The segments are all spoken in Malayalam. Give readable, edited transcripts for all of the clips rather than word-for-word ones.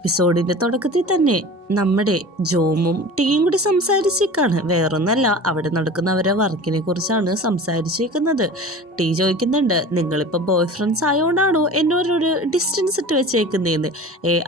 എപ്പിസോഡിന്റെ തുടക്കത്തിൽ തന്നെ നമ്മുടെ ജോമും ടീയും കൂടി സംസാരിച്ചേക്കാണ്. വേറൊന്നല്ല, അവിടെ നടക്കുന്നവരെ വർക്കിനെ കുറിച്ചാണ് സംസാരിച്ചേക്കുന്നത്. ടീ ചോദിക്കുന്നുണ്ട്, നിങ്ങളിപ്പോൾ ബോയ് ഫ്രണ്ട്സ് ആയതുകൊണ്ടാണോ എന്നോടൊരു ഡിസ്റ്റൻസ് ഇട്ട് വെച്ചേക്കുന്നതെന്ന്.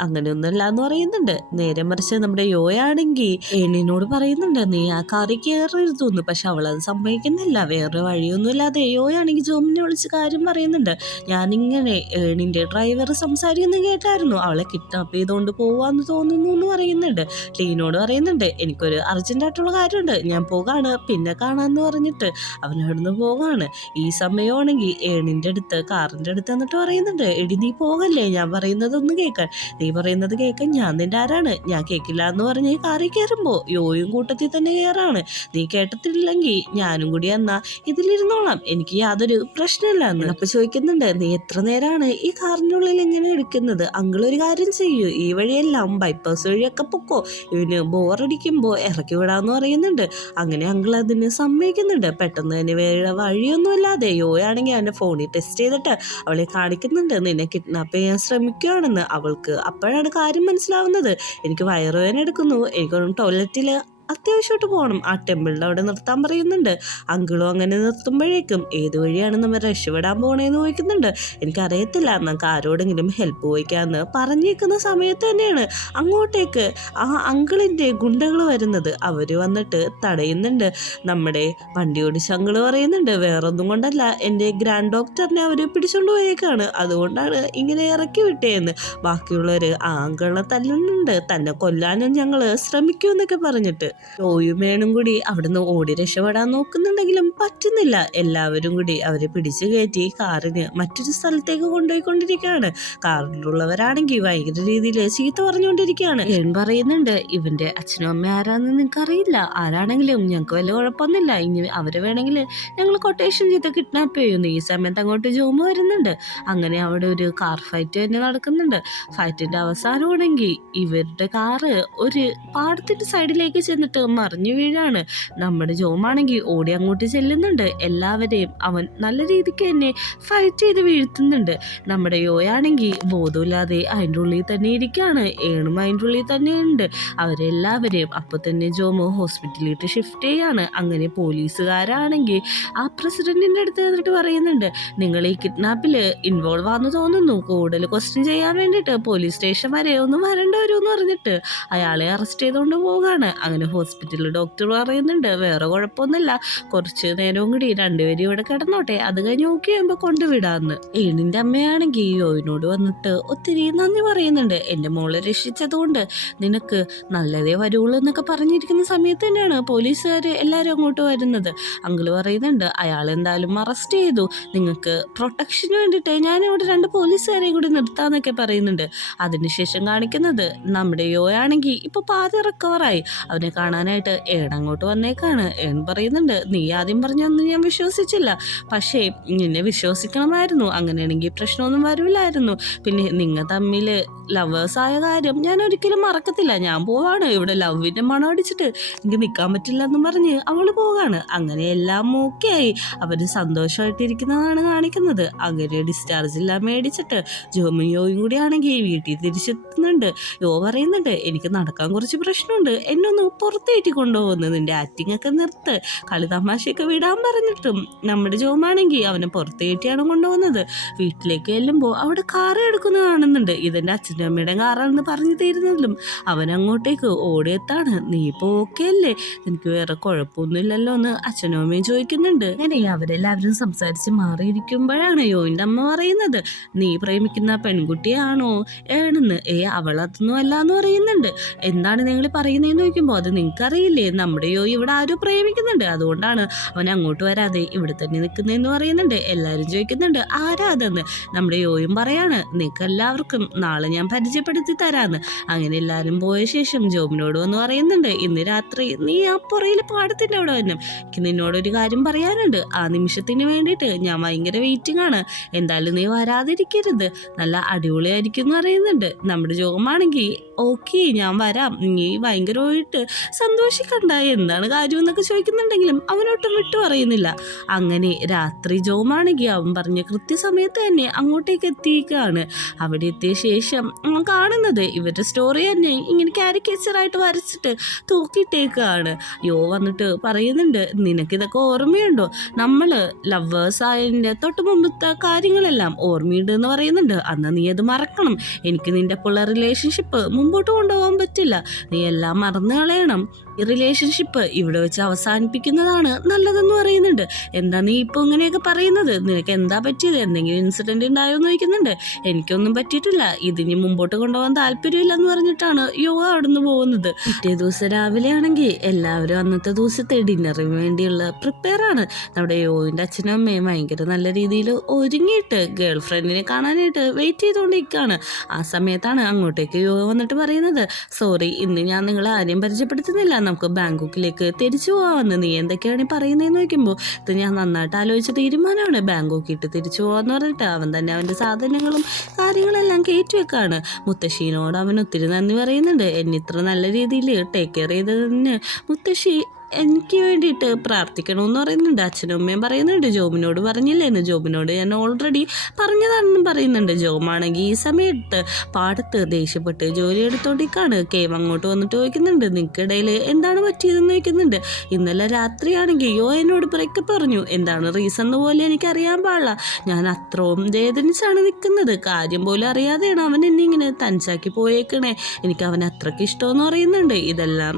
അങ്ങനെയൊന്നുമല്ല എന്ന് പറയുന്നുണ്ട്. നേരെ മറിച്ച് നമ്മുടെ യോയാണെങ്കിൽ ഏണിനോട് പറയുന്നുണ്ട്, നീ ആ കാറിൽ കയറരുതെന്ന്. പക്ഷെ അവളത് സമ്മതിക്കുന്നില്ല. വേറെ വഴിയൊന്നുമില്ലാതെ യോയാണെങ്കിൽ ജോമിനെ വിളിച്ച് കാര്യം പറയുന്നുണ്ട്. ഞാനിങ്ങനെ ഏണിന്റെ ഡ്രൈവർ സംസാരിക്കുന്നത് കേട്ടായിരുന്നു, അവളെ കിഡ്നാപ്പ് ചെയ്തുകൊണ്ട് പോവാന്ന് തോന്നുന്നു എന്ന് പറയുന്നുണ്ട്. ടീനോട് പറയുന്നുണ്ട്, എനിക്കൊരു അർജന്റായിട്ടുള്ള കാര്യമുണ്ട്, ഞാൻ പോകാണ്, പിന്നെ കാണാന്ന് പറഞ്ഞിട്ട് അവൻ അവിടുന്ന് പോകാണ്. ഈ സമയമാണെങ്കിൽ ഏണിന്റെ അടുത്ത് കാറിന്റെ അടുത്ത് എന്നിട്ട് പറയുന്നുണ്ട്, എടി നീ പോകല്ലേ, ഞാൻ പറയുന്നതൊന്നും കേൾക്കാൻ, നീ പറയുന്നത് കേൾക്കാൻ ഞാൻ നിന്റെ ആരാണ്, ഞാൻ കേൾക്കില്ല എന്ന് പറഞ്ഞ് കാറിൽ കയറുമ്പോ യോയും കൂട്ടത്തിൽ തന്നെ കയറാണ്. നീ കേട്ടിട്ടില്ലെങ്കിൽ ഞാനും കൂടി എന്നാ ഇതിലിരുന്നോളാം, എനിക്ക് യാതൊരു പ്രശ്നമില്ല എന്ന്. അപ്പൊ ചോദിക്കുന്നുണ്ട്, നീ എത്ര നേരമാണ് ഈ കാറിനുള്ളിൽ എങ്ങനെ എടുക്കുന്നത്, അങ്കിളൊരു കാര്യം ചെയ്യൂ, ഈ വഴിയെല്ലാം ബൈപ്പാസ് വഴിയൊക്കെ പൊക്കോ, ഇവന് ബോറടിക്കുമ്പോൾ ഇറക്കി വിടാന്ന് പറയുന്നുണ്ട്. അങ്ങനെ അങ്കിൾ അതിന് സമ്മതിക്കുന്നുണ്ട്. പെട്ടെന്ന് തന്നെ വേറെ വഴിയൊന്നുമില്ലാതെ യോയാണെങ്കിൽ അവൻ്റെ ഫോണിൽ ടെസ്റ്റ് ചെയ്തിട്ട് അവളെ കാണിക്കുന്നുണ്ട്, നിന്നെ കിഡ്നാപ്പ് ചെയ്യാൻ ശ്രമിക്കുകയാണെന്ന്. അവൾക്ക് അപ്പോഴാണ് കാര്യം മനസ്സിലാവുന്നത്. എനിക്ക് വയറുവേദന എടുക്കുന്നു, എനിക്കൊരു ടോയ്ലറ്റിൽ അത്യാവശ്യമായിട്ട് പോകണം, ആ ടെമ്പിളിൻ്റെ അവിടെ നിർത്താൻ പറയുന്നുണ്ട്. അങ്കിളും അങ്ങനെ നിർത്തുമ്പോഴേക്കും ഏത് വഴിയാണ് നമ്മൾ രക്ഷപ്പെടാൻ പോകണേന്ന് ചോദിക്കുന്നുണ്ട്. എനിക്കറിയത്തില്ല, നമുക്ക് ആരോടെങ്കിലും ഹെൽപ്പ് ചോദിക്കാമെന്ന് പറഞ്ഞേക്കുന്ന സമയത്ത് തന്നെയാണ് അങ്ങോട്ടേക്ക് ആ അങ്കിളിൻ്റെ ഗുണ്ടകൾ വരുന്നത്. അവർ വന്നിട്ട് തടയുന്നുണ്ട്. നമ്മുടെ വണ്ടി ഓടിച്ച അങ്കിള് പറയുന്നുണ്ട്, വേറൊന്നും കൊണ്ടല്ല, എൻ്റെ ഗ്രാൻഡ് ഡോക്ടറിനെ അവർ പിടിച്ചുകൊണ്ട് പോയേക്കാണ്, അതുകൊണ്ടാണ് ഇങ്ങനെ ഇറക്കി വിട്ടേന്ന്. ബാക്കിയുള്ളവർ ആ അങ്കിളിനെ തല്ലുന്നുണ്ട്, തന്നെ കൊല്ലാനും ഞങ്ങൾ ശ്രമിക്കുമെന്നൊക്കെ പറഞ്ഞിട്ട് യോയും വേണും കൂടി അവിടുന്ന് ഓടി രക്ഷപ്പെടാൻ നോക്കുന്നുണ്ടെങ്കിലും പറ്റുന്നില്ല. എല്ലാവരും കൂടി അവരെ പിടിച്ചു കയറ്റി കാറിന് മറ്റൊരു സ്ഥലത്തേക്ക് കൊണ്ടുപോയിക്കൊണ്ടിരിക്കുകയാണ്. കാറിലുള്ളവരാണെങ്കിൽ ഭയങ്കര രീതിയിൽ ചീത്ത പറഞ്ഞുകൊണ്ടിരിക്കുകയാണ്. ഏൺ പറയുന്നുണ്ട്, ഇവന്റെ അച്ഛനും അമ്മ ആരാന്ന് നിങ്ങൾക്ക് അറിയില്ല, ആരാണെങ്കിലും ഞങ്ങൾക്ക് വലിയ കുഴപ്പമൊന്നുമില്ല, ഇനി അവരെ വേണമെങ്കിൽ ഞങ്ങൾ കൊട്ടേഷൻ ചെയ്ത് കിഡ്നാപ്പ് ചെയ്യുന്നു. ഈ സമയത്ത് അങ്ങോട്ട് ജോമ വരുന്നുണ്ട്. അങ്ങനെ അവിടെ ഒരു കാർ ഫൈറ്റ് തന്നെ നടക്കുന്നുണ്ട്. ഫൈറ്റിന്റെ അവസാനമാണെങ്കിൽ ഇവരുടെ കാറ് ഒരു പാടത്തിന്റെ സൈഡിലേക്ക് ചെന്നിട്ട് മറിഞ്ഞു വീഴാണ്. നമ്മുടെ ജോമാണെങ്കിൽ ഓടി അങ്ങോട്ട് ചെല്ലുന്നുണ്ട്. എല്ലാവരെയും അവൻ നല്ല രീതിക്ക് തന്നെ ഫൈറ്റ് ചെയ്ത് വീഴ്ത്തുന്നുണ്ട്. നമ്മുടെ യോയാണെങ്കിൽ ബോധമില്ലാതെ അതിൻ്റെ ഉള്ളിൽ തന്നെ ഇരിക്കുകയാണ്. ഏണും അതിൻ്റെ ഉള്ളിൽ തന്നെ ഉണ്ട്. അവരെല്ലാവരെയും അപ്പോൾ തന്നെ ജോമോ ഹോസ്പിറ്റലിലേക്ക് ഷിഫ്റ്റ് ചെയ്യാണ്. അങ്ങനെ പോലീസുകാരാണെങ്കിൽ ആ പ്രസിഡന്റിൻ്റെ അടുത്ത് എന്നിട്ട് പറയുന്നുണ്ട്, നിങ്ങൾ ഈ കിഡ്നാപ്പിൽ ഇൻവോൾവ് ആണെന്ന് തോന്നുന്നു, കൂടുതൽ ക്വസ്റ്റ്യൻ ചെയ്യാൻ വേണ്ടിയിട്ട് പോലീസ് സ്റ്റേഷൻ വരെ ഒന്നും വരേണ്ടി വരുമെന്ന് പറഞ്ഞിട്ട് അയാളെ അറസ്റ്റ് ചെയ്തുകൊണ്ട് പോവുകയാണ്. അങ്ങനെ ഹോസ്പിറ്റലിൽ ഡോക്ടർ പറയുന്നുണ്ട്, വേറെ കുഴപ്പമൊന്നുമില്ല, കുറച്ച് നേരവും കൂടി രണ്ടുപേരും ഇവിടെ കിടന്നോട്ടെ, അത് കഴിഞ്ഞ് നോക്കി കഴിയുമ്പോൾ കൊണ്ടുവിടാന്ന്. ഏണിൻ്റെ അമ്മയാണെങ്കിൽ യോയിനോട് വന്നിട്ട് ഒത്തിരി നന്ദി പറയുന്നുണ്ട്. എൻ്റെ മോളെ രക്ഷിച്ചതുകൊണ്ട് നിനക്ക് നല്ലതേ വരുള്ളൂ എന്നൊക്കെ പറഞ്ഞിരിക്കുന്ന സമയത്ത് തന്നെയാണ് പോലീസുകാർ എല്ലാവരും അങ്ങോട്ട് വരുന്നത്. അങ്കിള് പറയുന്നുണ്ട്, അയാൾ എന്തായാലും അറസ്റ്റ് ചെയ്തു, നിങ്ങൾക്ക് പ്രൊട്ടക്ഷന് വേണ്ടിയിട്ട് ഞാനിവിടെ 2 പോലീസുകാരെയും കൂടി നിർത്താന്നൊക്കെ പറയുന്നുണ്ട്. അതിനുശേഷം കാണിക്കുന്നത് നമ്മുടെ യോയാണെങ്കിൽ ഇപ്പോൾ പാതി റിക്കവറായി. അവനെ കാണാനായിട്ട് ഏൺ അങ്ങോട്ട് വന്നേക്കാണ്. ഏൺ പറയുന്നുണ്ട്, നീ ആദ്യം പറഞ്ഞൊന്നും ഞാൻ വിശ്വസിച്ചില്ല, പക്ഷേ നിന്നെ വിശ്വസിക്കണമായിരുന്നു, അങ്ങനെയാണെങ്കിൽ പ്രശ്നമൊന്നും വരില്ലായിരുന്നു. പിന്നെ നിങ്ങൾ തമ്മിൽ ലവേഴ്സായ കാര്യം ഞാൻ ഒരിക്കലും മറക്കത്തില്ല, ഞാൻ പോവാണ്, ഇവിടെ ലവിൻ്റെ മണം അടിച്ചിട്ട് എനിക്ക് നിൽക്കാൻ പറ്റില്ല എന്ന് പറഞ്ഞ് അവൾ പോവാണ്. അങ്ങനെ എല്ലാം ഓക്കെ ആയി, അവർ സന്തോഷമായിട്ടിരിക്കുന്നതാണ് കാണിക്കുന്നത്. അങ്ങനെ ഡിസ്ചാർജ് എല്ലാം മേടിച്ചിട്ട് ജോമും യോയും കൂടി ആണെങ്കിൽ വീട്ടിൽ തിരിച്ചെത്തുന്നുണ്ട്. യോ പറയുന്നുണ്ട്, എനിക്ക് നടക്കാൻ കുറച്ച് പ്രശ്നമുണ്ട്, എന്നൊന്ന് പുറത്തേറ്റി കൊണ്ടുപോകുന്നു, നിന്റെ ആക്ടിങ് ഒക്കെ നിർത്ത്, കളി തമാശയൊക്കെ വിടാൻ പറഞ്ഞിട്ടും നമ്മുടെ ജോമാണെങ്കിൽ അവനെ പുറത്തേറ്റിയാണ് കൊണ്ടുപോകുന്നത്. വീട്ടിലേക്ക് ചെല്ലുമ്പോൾ അവിടെ കാറ് എടുക്കുന്നത് കാണുന്നുണ്ട്. ഇതെൻ്റെ അച്ഛനും അമ്മയുടെ കാറാണെന്ന് പറഞ്ഞു തീരുന്നതിലും അവൻ അങ്ങോട്ടേക്ക് ഓടിയെത്താണ്. നീ ഇപ്പോൾ ഓക്കെ അല്ലേ, എനിക്ക് വേറെ കുഴപ്പമൊന്നുമില്ലല്ലോ എന്ന് അച്ഛനും അമ്മയും ചോദിക്കുന്നുണ്ട്. അങ്ങനെ അവരെല്ലാവരും സംസാരിച്ച് മാറിയിരിക്കുമ്പോഴാണ് യോയിൻ്റെ അമ്മ പറയുന്നത്, നീ പ്രേമിക്കുന്ന പെൺകുട്ടിയാണോ ഏണെന്ന്. അവളതൊന്നും അല്ല എന്ന് പറയുന്നുണ്ട്. എന്താണ് നിങ്ങൾ പറയുന്നതെന്ന് ചോദിക്കുമ്പോൾ, അത് നിങ്ങൾക്കറിയില്ലേ, നമ്മുടെ യോ ഇവിടെ ആരും പ്രേമിക്കുന്നുണ്ട്, അതുകൊണ്ടാണ് അവൻ അങ്ങോട്ട് വരാതെ ഇവിടെ തന്നെ നിൽക്കുന്നതെന്ന് പറയുന്നുണ്ട്. എല്ലാവരും ചോദിക്കുന്നുണ്ട്, ആരാ അതെന്ന്. നമ്മുടെ യോയും പറയാണ്, നിങ്ങൾക്ക് എല്ലാവർക്കും നാളെ ഞാൻ പരിചയപ്പെടുത്തി തരാമെന്ന്. അങ്ങനെ എല്ലാവരും പോയ ശേഷം ജോബിനോട് വന്ന് പറയുന്നുണ്ട്, ഇന്ന് രാത്രി നീ ആ പുറയിൽ പാടത്തിൻ്റെ അവിടെ വരണം, എനിക്ക് നിന്നോടൊരു കാര്യം പറയാനുണ്ട്, ആ നിമിഷത്തിന് വേണ്ടിയിട്ട് ഞാൻ ഭയങ്കര വെയിറ്റിംഗ് ആണ്, എന്തായാലും നീ വരാതിരിക്കരുത്, നല്ല അടിപൊളിയായിരിക്കും എന്ന് പറയുന്നുണ്ട്. നമ്മുടെ ജോമാണെങ്കിൽ ഓക്കെ ഞാൻ വരാം, നീ ഭയങ്കരമായിട്ട് സന്തോഷിക്കണ്ട, എന്താണ് കാര്യം എന്നൊക്കെ ചോദിക്കുന്നുണ്ടെങ്കിലും അവനൊട്ടും വിട്ടു പറയുന്നില്ല. അങ്ങനെ രാത്രി ജോമാണെങ്കിൽ അവൻ പറഞ്ഞ കൃത്യസമയത്ത് തന്നെ അങ്ങോട്ടേക്ക് എത്തിയിരിക്കുകയാണ്. അവിടെ എത്തിയ ശേഷം കാണുന്നത് ഇവരുടെ സ്റ്റോറി തന്നെ ഇങ്ങനെ കാരിക്കേച്ചറായിട്ട് വരച്ചിട്ട് തൂക്കിയിട്ടേക്കാണ്. യോ വന്നിട്ട് പറയുന്നുണ്ട്, നിനക്കിതൊക്കെ ഓർമ്മയുണ്ടോ? നമ്മൾ ലവേഴ്സ് ആയതിൻ്റെ തൊട്ട് മുമ്പത്തെ കാര്യങ്ങളെല്ലാം ഓർമ്മയുണ്ട് എന്ന് പറയുന്നുണ്ട്. അന്ന് നീ അത് മറക്കണം. എനിക്ക് നിന്റെ ഒപ്പമുള്ള റിലേഷൻഷിപ്പ് മുമ്പോട്ട് കൊണ്ടുപോകാൻ പറ്റില്ല. നീ എല്ലാം മറന്നു കളയണം. ഈ റിലേഷൻഷിപ്പ് ഇവിടെ വെച്ച് അവസാനിപ്പിക്കുന്നതാണ് നല്ലതെന്ന് പറയുന്നുണ്ട്. എന്താ നീ ഇപ്പോൾ ഇങ്ങനെയൊക്കെ പറയുന്നത്? നിനക്ക് എന്താ പറ്റിയത്? എന്തെങ്കിലും ഇൻസിഡൻറ്റ് ഉണ്ടായോ എന്ന് ചോദിക്കുന്നുണ്ട്. എനിക്കൊന്നും പറ്റിയിട്ടില്ല, ഇതിനി മുമ്പോട്ട് കൊണ്ടുപോകാൻ താല്പര്യമില്ലെന്ന് പറഞ്ഞിട്ടാണ് യോ അവിടുന്ന് പോകുന്നത്. പിറ്റേ ദിവസം രാവിലെ ആണെങ്കിൽ എല്ലാവരും അന്നത്തെ ദിവസത്തെ ഡിന്നറിന് വേണ്ടിയുള്ള പ്രിപ്പയർ ആണ്. നമ്മുടെ യോവിൻ്റെ അച്ഛനും അമ്മയും ഭയങ്കര നല്ല രീതിയിൽ ഒരുങ്ങിയിട്ട് ഗേൾ ഫ്രണ്ടിനെ കാണാനായിട്ട് വെയിറ്റ് ചെയ്തുകൊണ്ടിരിക്കുകയാണ്. ആ സമയത്താണ് അങ്ങോട്ടേക്ക് യോ വന്നിട്ട് പറയുന്നത്, സോറി, ഇന്ന് ഞാൻ നിങ്ങളെ ആരെയും പരിചയപ്പെടുത്തുന്നില്ല, നമുക്ക് ബാങ്കോക്കിലേക്ക് തിരിച്ചു പോകാമെന്ന്. നീ എന്തൊക്കെയാണ് പറയുന്നതെന്ന് ചോദിക്കുമ്പോൾ, ഇത് ഞാൻ നന്നായിട്ട് ആലോചിച്ച തീരുമാനമാണ്, ബാങ്കോക്കിട്ട് തിരിച്ചു പോകാമെന്ന് പറഞ്ഞിട്ട് അവൻ തന്നെ അവൻ്റെ സാധനങ്ങളും കാര്യങ്ങളെല്ലാം കയറ്റി വെക്കാണ്. മുത്തശ്ശീനോട് അവൻ ഒത്തിരി നന്ദി പറയുന്നുണ്ട്. എന്നെ ഇത്ര നല്ല രീതിയിൽ ടേക്ക് കെയർ ചെയ്തതിന് മുത്തശ്ശി എനിക്ക് വേണ്ടിയിട്ട് പ്രാർത്ഥിക്കണമെന്ന് പറയുന്നുണ്ട്. അച്ഛനും അമ്മയും പറയുന്നുണ്ട്, ജോബിനോട് പറഞ്ഞില്ലേന്ന്, ജോബിനോട് ഞാൻ ഓൾറെഡി പറഞ്ഞതാണെന്നും പറയുന്നുണ്ട്. ജോബാണെങ്കിൽ ഈ സമയത്ത് പാടത്ത് ദേഷ്യപ്പെട്ട് ജോലി എടുത്തോണ്ടിരിക്കാണ്. കേവ് അങ്ങോട്ട് വന്നിട്ട് ചോദിക്കുന്നുണ്ട്, നിനക്കിടയിൽ എന്താണ് പറ്റിയതെന്ന് ചോദിക്കുന്നുണ്ട്. ഇന്നലെ രാത്രിയാണെങ്കിൽ യോ എന്നോട് ബ്രേക്കപ്പ് പറഞ്ഞു. എന്താണ് റീസൺ പോലെ എനിക്കറിയാൻ പാടില്ല. ഞാൻ അത്രയും വേദനിച്ചാണ് നിൽക്കുന്നത്. കാര്യം പോലും അറിയാതെയാണ് അവൻ എന്നെ ഇങ്ങനെ തനിച്ചാക്കി പോയേക്കണേ. എനിക്ക് അവൻ അത്രയ്ക്ക് ഇഷ്ടമെന്ന് പറയുന്നുണ്ട്. ഇതെല്ലാം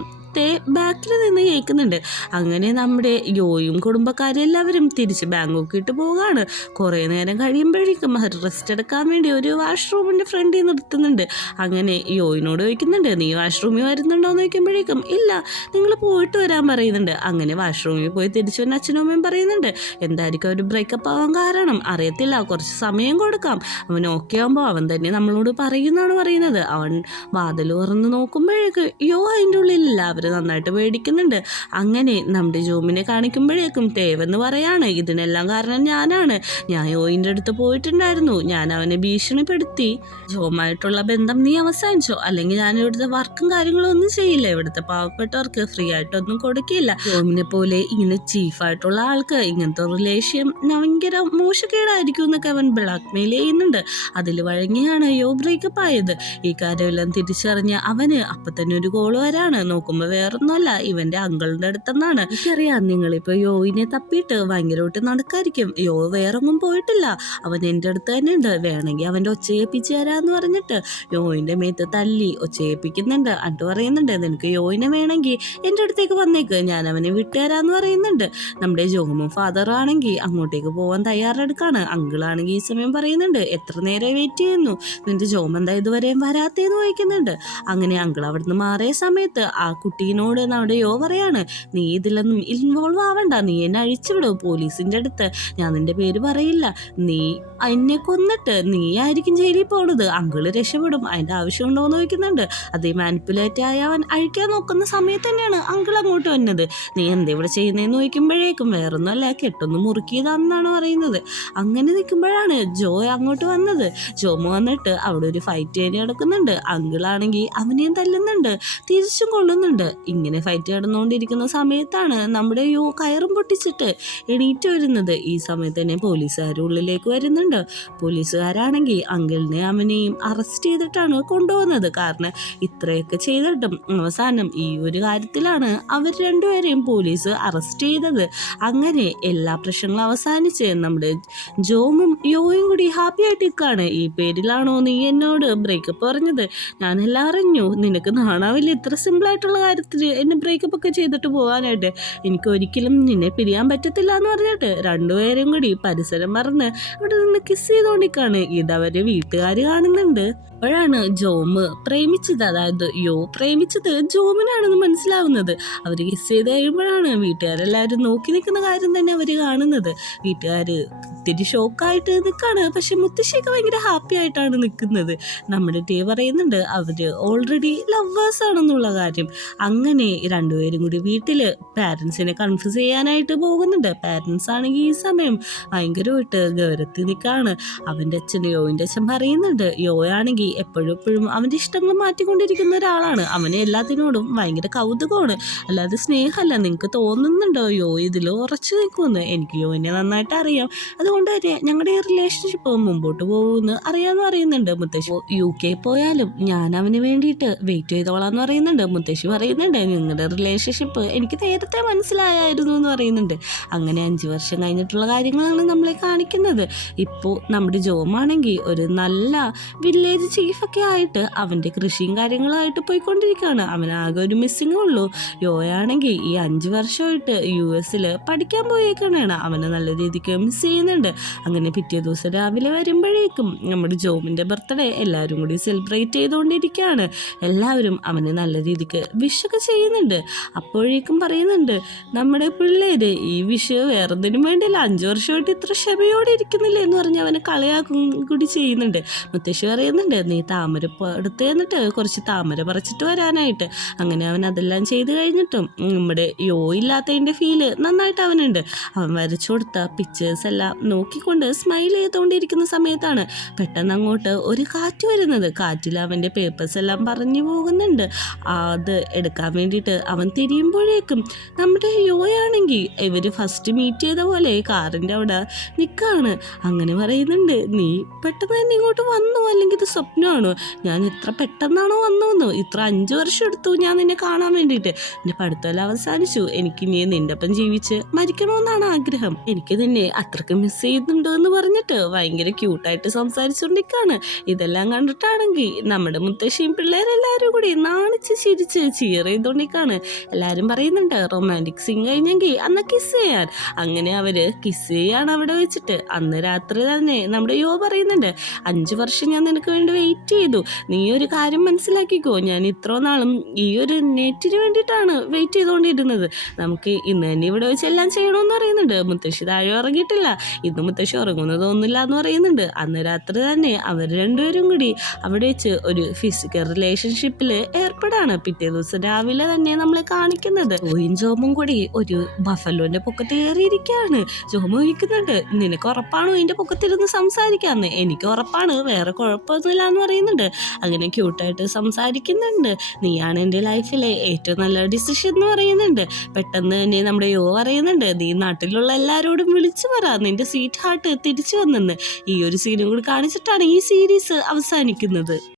ബാക്കിൽ നിന്ന് കേൾക്കുന്നുണ്ട്. അങ്ങനെ നമ്മുടെ യോയും കുടുംബക്കാരും എല്ലാവരും തിരിച്ച് ബാങ്കോക്കിട്ട് പോവുകയാണ്. കുറേ നേരം കഴിയുമ്പോഴേക്കും റെസ്റ്റ് എടുക്കാൻ വേണ്ടി ഒരു വാഷ്റൂമിൻ്റെ ഫ്രണ്ടിൽ നിർത്തുന്നുണ്ട്. അങ്ങനെ യോയിനോട് ചോദിക്കുന്നുണ്ട്, നീ വാഷ്റൂമിൽ വരുന്നുണ്ടോ എന്ന് ചോദിക്കുമ്പോഴേക്കും, ഇല്ല, നിങ്ങൾ പോയിട്ട് വരാൻ പറയുന്നുണ്ട്. അങ്ങനെ വാഷ്റൂമിൽ പോയി തിരിച്ചു വന്ന അച്ഛനും അമ്മയും പറയുന്നുണ്ട്, എന്തായിരിക്കും ഒരു ബ്രേക്കപ്പ് ആവാൻ കാരണം അറിയത്തില്ല, കുറച്ച് സമയം കൊടുക്കാം, അവൻ ഓക്കെ ആകുമ്പോൾ അവൻ തന്നെ നമ്മളോട് പറയുന്നതാണ് പറയുന്നത്. അവൻ വാതിൽ തുറന്ന് നോക്കുമ്പോഴേക്കും യോ അതിൻ്റെ ഉള്ളിലില്ല. അവർ നന്നായിട്ട് പേടിക്കുന്നുണ്ട്. അങ്ങനെ നമ്മുടെ ജോമിനെ കാണിക്കുമ്പോഴേക്കും തേവെന്ന് പറയാണ്, ഇതിനെല്ലാം കാരണം ഞാനാണ്. ഞാൻ യോയിൻ്റെ അടുത്ത് പോയിട്ടുണ്ടായിരുന്നു, ഞാൻ അവനെ ഭീഷണിപ്പെടുത്തി. ജോമായിട്ടുള്ള ബന്ധം നീ അവസാനിച്ചോ, അല്ലെങ്കിൽ ഞാൻ ഇവിടുത്തെ വർക്കും കാര്യങ്ങളും ഒന്നും ചെയ്യില്ല, ഇവിടുത്തെ പാവപ്പെട്ടവർക്ക് ഫ്രീ ആയിട്ടൊന്നും കൊടുക്കില്ല. ജോമിനെ പോലെ ഇങ്ങനെ ചീഫായിട്ടുള്ള ആൾക്ക് ഇങ്ങനത്തെ റിലേഷൻ ഭയങ്കര മോശക്കേടായിരിക്കും എന്നൊക്കെ അവൻ ബ്ലാക്ക് മെയിൽ ചെയ്യുന്നുണ്ട്. അതിൽ വഴങ്ങിയാണ് യോ ബ്രേക്കപ്പ് ആയത്. ഈ കാര്യമെല്ലാം തിരിച്ചറിഞ്ഞ അവന് അപ്പം തന്നെ ഒരു കോള് വരാണ്. നോക്കുമ്പോൾ വേറൊന്നുമല്ല, ഇവന്റെ അങ്കിളിന്റെ അടുത്തെന്നാണ്. എനിക്കറിയാം നിങ്ങളിപ്പോൾ യോയിനെ തപ്പിയിട്ട് ഭയങ്കരമായിട്ട് നടക്കായിരിക്കും. യോ വേറൊന്നും പോയിട്ടില്ല, അവൻ എൻ്റെ അടുത്ത് തന്നെ ഉണ്ട്, വേണമെങ്കിൽ അവൻ്റെ ഒച്ചയേപ്പിച്ച് തരാമെന്ന് പറഞ്ഞിട്ട് യോയിൻ്റെ മേത്ത് തല്ലി ഒച്ചയേപ്പിക്കുന്നുണ്ട്. എന്നിട്ട് പറയുന്നുണ്ട്, നിനക്ക് യോയിനെ വേണമെങ്കിൽ എൻ്റെ അടുത്തേക്ക് വന്നേക്ക്, ഞാൻ അവനെ വിട്ടുതരാമെന്ന് പറയുന്നുണ്ട്. നമ്മുടെ ജോമും ഫാദറും ആണെങ്കിൽ അങ്ങോട്ടേക്ക് പോകാൻ തയ്യാറെടുക്കാണ്. അങ്കിളാണെങ്കിൽ ഈ സമയം പറയുന്നുണ്ട്, എത്ര നേരം വെയിറ്റ് ചെയ്യുന്നു, നിന്റെ ജോം എന്താ ഇതുവരെയും വരാത്തേന്ന് ചോദിക്കുന്നുണ്ട്. അങ്ങനെ അങ്കിൾ അവിടുന്ന് മാറിയ സമയത്ത് ആ കുട്ടീനോട് നമ്മുടെ യോ പറയാണ്, നീ ഇതിലൊന്നും ഇൻവോൾവ് ആവണ്ട, നീ എന്നെ അഴിച്ചുവിടും പോലീസിൻ്റെ അടുത്ത്, ഞാൻ നിന്റെ പേര് പറയില്ല, നീ എന്നെ കൊന്നിട്ട് നീ ആയിരിക്കും ജയിലിൽ പോണത്, അങ്കിള് രക്ഷപ്പെടും, അതിൻ്റെ ആവശ്യമുണ്ടോ എന്ന് ചോദിക്കുന്നുണ്ട്. അതേ മാനിപ്പുലേറ്റ് ആയി അവൻ അഴിക്കാൻ നോക്കുന്ന സമയത്ത് തന്നെയാണ് അങ്കിൾ അങ്ങോട്ട് വന്നത്. നീ എന്താ ഇവിടെ ചെയ്യുന്നതെന്ന് ചോദിക്കുമ്പോഴേക്കും വേറൊന്നുമല്ല, കെട്ടൊന്ന് മുറുക്കിയതാണെന്നാണ് പറയുന്നത്. അങ്ങനെ നിൽക്കുമ്പോഴാണ് ജോ അങ്ങോട്ട് വന്നത്. ജോമോ വന്നിട്ട് അവിടെ ഒരു ഫൈറ്റ് കഴിഞ്ഞ് നടക്കുന്നുണ്ട്. അങ്കിളാണെങ്കിൽ അവനെയും തല്ലുന്നുണ്ട്, തിരിച്ചും കൊള്ളുന്നുണ്ട്. ഇങ്ങനെ ഫൈറ്റ് നടന്നുകൊണ്ടിരിക്കുന്ന സമയത്താണ് നമ്മുടെ യോ കയറും പൊട്ടിച്ചിട്ട് എണീറ്റ് വരുന്നത്. ഈ സമയത്ത് തന്നെ പോലീസുകാർ ഉള്ളിലേക്ക് വരുന്നുണ്ട്. പോലീസുകാരാണെങ്കിൽ അങ്കിളിനെ അവനെയും അറസ്റ്റ് ചെയ്തിട്ടാണ് കൊണ്ടുപോകുന്നത്. കാരണം ഇത്രയൊക്കെ ചെയ്തിട്ടും അവസാനം ഈ ഒരു കാര്യത്തിലാണ് അവർ രണ്ടുപേരെയും പോലീസ് അറസ്റ്റ് ചെയ്തത്. അങ്ങനെ എല്ലാ പ്രശ്നങ്ങളും അവസാനിച്ച് നമ്മുടെ ജോമും യോയും കൂടി ഹാപ്പി ആയിട്ടിരിക്കുകയാണ്. ഈ പേരിലാണോ നീ എന്നോട് ബ്രേക്കപ്പ് പറഞ്ഞത്? ഞാനെല്ലാം അറിഞ്ഞു, നിനക്ക് നാണാവില്ല ഇത്ര സിമ്പിളായിട്ടുള്ള കാര്യത്തിൽ എന്നെ ബ്രേക്കപ്പ് ഒക്കെ ചെയ്തിട്ട് പോകാനായിട്ട്, എനിക്ക് ഒരിക്കലും നിന്നെ പിരിയാൻ പറ്റത്തില്ല എന്ന് പറഞ്ഞിട്ട് രണ്ടുപേരും കൂടി പരിസരം മറന്ന് അവിടെ നിന്ന് കിസ് ചെയ്തോണ്ടിരിക്കാണ്. ഇതവര് വീട്ടുകാർ കാണുന്നുണ്ട്. അപ്പോഴാണ് ജോമ് പ്രേമിച്ചത്, അതായത് യോ പ്രേമിച്ചത് ജോമിനാണെന്ന് മനസ്സിലാവുന്നത്. അവർ കിസ് ചെയ്ത് കഴിയുമ്പോഴാണ് വീട്ടുകാരെല്ലാവരും നോക്കി നിൽക്കുന്ന കാര്യം തന്നെ അവർ കാണുന്നത്. വീട്ടുകാർ ഇത്തിരി ഷോക്കായിട്ട് നിൽക്കുകയാണ്. പക്ഷെ മുത്തശ്ശിയൊക്കെ ഭയങ്കര ഹാപ്പി ആയിട്ടാണ് നിൽക്കുന്നത്. നമ്മുടെ ടീ പറയുന്നുണ്ട് അവർ ഓൾറെഡി ലവേഴ്സ് ആണെന്നുള്ള കാര്യം. അങ്ങനെ രണ്ടുപേരും കൂടി വീട്ടിൽ പാരൻസിനെ കൺഫ്യൂസ് ചെയ്യാനായിട്ട് പോകുന്നുണ്ട്. പാരൻസ് ആണെങ്കിൽ ഈ സമയം ഭയങ്കരമായിട്ട് ഗൗരവത്തിൽ നിൽക്കുകയാണ്. അവൻ്റെ അച്ഛൻ യോയിൻ്റെ അച്ഛൻ പറയുന്നുണ്ട്, യോയാണെങ്കിൽ എപ്പോഴും എപ്പോഴും അവൻ്റെ ഇഷ്ടങ്ങൾ മാറ്റിക്കൊണ്ടിരിക്കുന്ന ഒരാളാണ്. അവന് എല്ലാത്തിനോടും ഭയങ്കര കൗതുകമാണ്, അല്ലാതെ സ്നേഹമല്ല. നിങ്ങൾക്ക് തോന്നുന്നുണ്ടോ യോ ഇതിൽ ഉറച്ചു നിൽക്കുമെന്ന്? എനിക്ക് യോനെ നന്നായിട്ട് അറിയാം, അതുകൊണ്ട് തന്നെ ഞങ്ങളുടെ ഈ റിലേഷൻഷിപ്പ് മുമ്പോട്ട് പോകുമെന്ന് അറിയാമെന്ന് പറയുന്നുണ്ട് മുത്തശ്ശി. UK പോയാലും ഞാൻ അവന് വേണ്ടിയിട്ട് വെയിറ്റ് ചെയ്തോളാന്ന് പറയുന്നുണ്ട്. മുത്തശ്ശി പറയുന്നുണ്ട് നിങ്ങളുടെ റിലേഷൻഷിപ്പ് എനിക്ക് നേരത്തെ മനസ്സിലായായിരുന്നു എന്ന് പറയുന്നുണ്ട്. അങ്ങനെ 5 വർഷം കഴിഞ്ഞിട്ടുള്ള കാര്യങ്ങളാണ് നമ്മളെ കാണിക്കുന്നത്. ഇപ്പോൾ നമ്മുടെ ജോമാണെങ്കിൽ ഒരു നല്ല വില്ലേജ് ചീഫൊക്കെ ആയിട്ട് അവൻ്റെ കൃഷിയും കാര്യങ്ങളായിട്ട് പോയിക്കൊണ്ടിരിക്കുകയാണ്. അവനാകെ ഒരു മിസ്സിങ്ങേ ഉള്ളൂ. യോയാണെങ്കിൽ ഈ 5 വർഷമായിട്ട് US പഠിക്കാൻ പോയേക്കാണ്. അവനെ നല്ല രീതിക്ക് മിസ് ചെയ്യുന്നുണ്ട്. അങ്ങനെ പിറ്റേ ദിവസം രാവിലെ വരുമ്പോഴേക്കും നമ്മുടെ ജോമിൻ്റെ ബർത്ത്ഡേ എല്ലാവരും കൂടി സെലിബ്രേറ്റ് ചെയ്തുകൊണ്ടിരിക്കുകയാണ്. എല്ലാവരും അവനെ നല്ല രീതിക്ക് വിഷൊക്കെ ചെയ്യുന്നുണ്ട്. അപ്പോഴേക്കും പറയുന്നുണ്ട് നമ്മുടെ പിള്ളേര് ഈ വിഷ് വേറെന്തിനും വേണ്ടിയില്ല, 5 വർഷമായിട്ട് ഇത്ര ക്ഷമയോടെ ഇരിക്കുന്നില്ല എന്ന് പറഞ്ഞ് അവനെ കളിയാക്കും കൂടി ചെയ്യുന്നുണ്ട്. മുത്തശ്ശി പറയുന്നുണ്ട് നീ താമര എടുത്ത് എന്നിട്ട് കുറച്ച് താമര പറിച്ചിട്ട് വരാനായിട്ട്. അങ്ങനെ അവൻ അതെല്ലാം ചെയ്ത് കഴിഞ്ഞിട്ടും നമ്മുടെ യോ ഇല്ലാത്തതിൻ്റെ ഫീല് നന്നായിട്ട് അവനുണ്ട്. അവൻ വരച്ചു കൊടുത്ത പിക്ചേഴ്സ് എല്ലാം നോക്കിക്കൊണ്ട് സ്മൈൽ ചെയ്തുകൊണ്ടിരിക്കുന്ന സമയത്താണ് പെട്ടെന്ന് അങ്ങോട്ട് ഒരു കാറ്റ് വരുന്നത്. കാറ്റിൽ അവൻ്റെ പേപ്പേഴ്സ് എല്ലാം പറഞ്ഞു പോകുന്നുണ്ട്. അത് എടുക്കാൻ വേണ്ടിയിട്ട് അവൻ തിരിയുമ്പോഴേക്കും നമ്മുടെ യോയാണെങ്കിൽ ഇവർ ഫസ്റ്റ് മീറ്റ് ചെയ്ത പോലെ കാറിൻ്റെ അവിടെ നിൽക്കുകയാണ്. അങ്ങനെ പറയുന്നുണ്ട് നീ പെട്ടെന്ന് തന്നെ ഇങ്ങോട്ട് വന്നു, അല്ലെങ്കിൽ ഇത് സ്വപ്നമാണോ? ഞാൻ ഇത്ര പെട്ടെന്നാണോ വന്നു? ഇത്ര 5 വർഷം എടുത്തു ഞാൻ നിന്നെ കാണാൻ വേണ്ടിയിട്ട്. എൻ്റെ പഠിത്തമെല്ലാം അവസാനിച്ചു, എനിക്ക് നീ നിൻ്റെ ഒപ്പം ജീവിച്ച് മരിക്കണമെന്നാണ് ആഗ്രഹം. എനിക്ക് നിന്നെ അത്രയ്ക്ക് മിസ് ചെയ്യുന്നുണ്ടോ എന്ന് പറഞ്ഞിട്ട് ഭയങ്കര ക്യൂട്ടായിട്ട് സംസാരിച്ചുകൊണ്ടിരിക്കുകയാണ്. ഇതെല്ലാം കണ്ടിട്ടാണെങ്കിൽ നമ്മുടെ മുത്തശ്ശിയും പിള്ളേരെല്ലാവരും കൂടി നാണിച്ച് ചിരിച്ച് ചീർ ചെയ്തുകൊണ്ടിരിക്കുകയാണ്. എല്ലാവരും പറയുന്നുണ്ട് റൊമാൻറ്റിക് സീൻ കഴിഞ്ഞെങ്കിൽ അന്ന് കിസ് ചെയ്യാൻ. അങ്ങനെ അവർ കിസ് ചെയ്യാണ് അവിടെ വെച്ചിട്ട്. അന്ന് രാത്രി തന്നെ നമ്മുടെ യോ പറയുന്നുണ്ട് 5 വർഷം ഞാൻ നിനക്ക് വേണ്ടി വെയിറ്റ് ചെയ്തു, നീ ഒരു കാര്യം മനസ്സിലാക്കിക്കോ, ഞാൻ ഇത്ര നാളും ഈ ഒരു നെറ്റിന് വേണ്ടിയിട്ടാണ് വെയിറ്റ് ചെയ്തുകൊണ്ടിരുന്നത്. നമുക്ക് ഇന്ന് തന്നെ ഇവിടെ വെച്ച് എല്ലാം ചെയ്യണമെന്ന് പറയുന്നുണ്ട്. മുത്തശ്ശി താഴെ ഉറങ്ങിയിട്ടില്ല, ഇന്ന് മുത്തശ്ശി ഉറങ്ങുന്നതൊന്നുമില്ല എന്ന് പറയുന്നുണ്ട്. അന്ന് രാത്രി തന്നെ അവർ രണ്ടുപേരും കൂടി അവിടെ വെച്ച് ഒരു ഫിസിക്കൽ റിലേഷൻഷിപ്പിൽ ഏർപ്പെടാണ്. പിറ്റേ ദിവസം രാവിലെ തന്നെ നമ്മളെ കാണിക്കുന്നത് ജോയും ജോമും കൂടി ഒരു ബഫലോന്റെ പൊക്കത്ത് കയറിയിരിക്കുകയാണ്. ജോമ ചോദിക്കുന്നുണ്ട് നിനക്ക് ഉറപ്പാണോ ഇതിന്റെ പൊക്കത്തിരുന്ന് സംസാരിക്കാന്ന്? എനിക്ക് ഉറപ്പാണ്, വേറെ കുഴപ്പമൊന്നുമില്ല എന്ന് പറയുന്നുണ്ട്. അങ്ങനെ ക്യൂട്ടായിട്ട് സംസാരിക്കുന്നുണ്ട്. നീയാണ് എൻ്റെ ലൈഫിലെ ഏറ്റവും നല്ല ഡിസിഷൻ എന്ന് പറയുന്നുണ്ട്. പെട്ടെന്ന് തന്നെ നമ്മുടെ യോ പറയുന്നുണ്ട് നീ നാട്ടിലുള്ള എല്ലാവരോടും വിളിച്ചു പറ നിന്റെ സ്വീറ്റ് ഹാർട്ട് തിരിച്ചു വന്നെന്ന്. ഈ ഒരു സീനും കൂടി കാണിച്ചിട്ടാണ് ഈ സീരീസ് അവസാനിക്കുന്നത്.